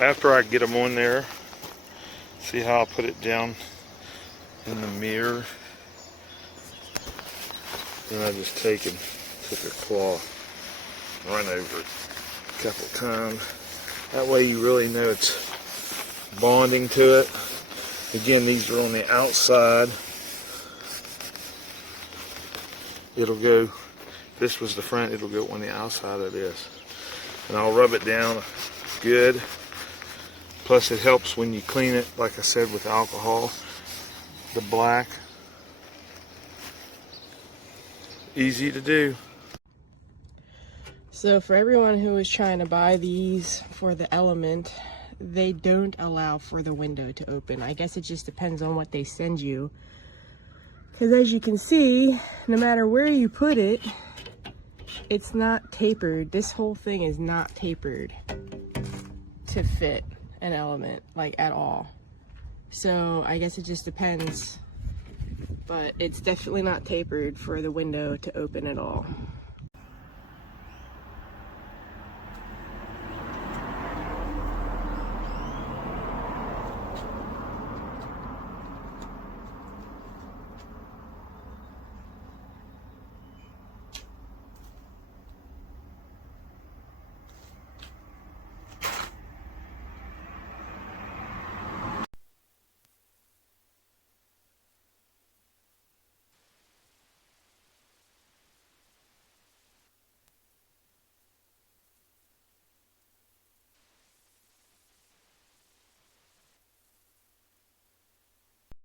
after I get them on there, see how I put it down in the mirror. Then I just took a claw, run over it a couple times. That way you really know it's bonding to it. Again, these are on the outside. It'll go, this was the front, it'll go on the outside of this. And I'll rub it down good. Plus it helps when you clean it, like I said, with alcohol. The black. Easy to do. So for everyone who is trying to buy these for the Element, they don't allow for the window to open. I guess it just depends on what they send you. Because as you can see, no matter where you put it, it's not tapered. This whole thing is not tapered to fit an Element, like at all. So I guess it just depends. But it's definitely not tapered for the window to open at all.